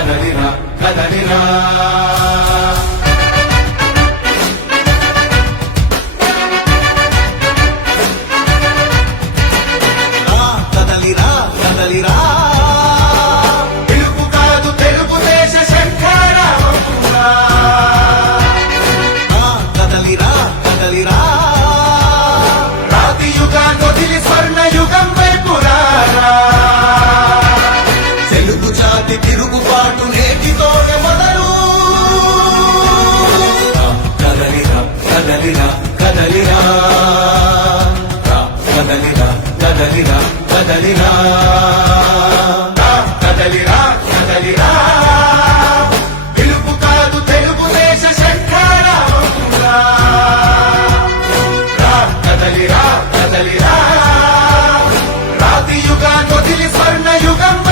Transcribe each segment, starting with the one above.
هذا لنا هذا لنا స్వర్ణ యుగం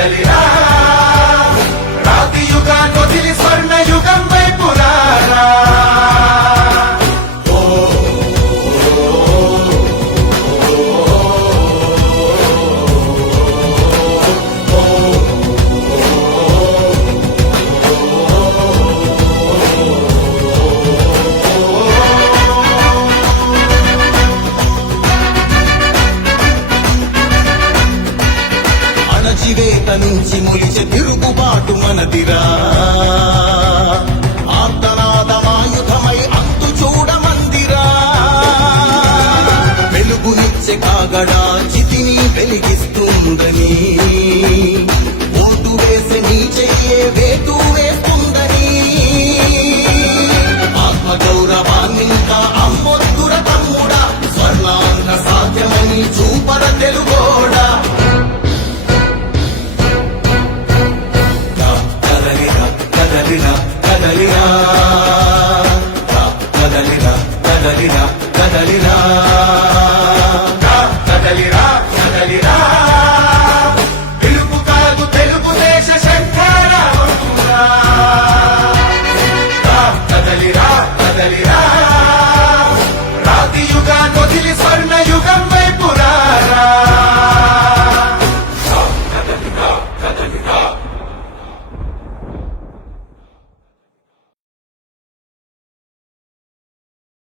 Let. దేశ తిరుగుబాటు మనదిరా. ఆర్తనాదమాయుధమై అంతు చూడమందిరా. వెలుగునిచ్చే కాగడా చితిని వెలిగిస్తుందని. ఓటు వేసే నీ చెయ్యే కదలిరా కదలిరా.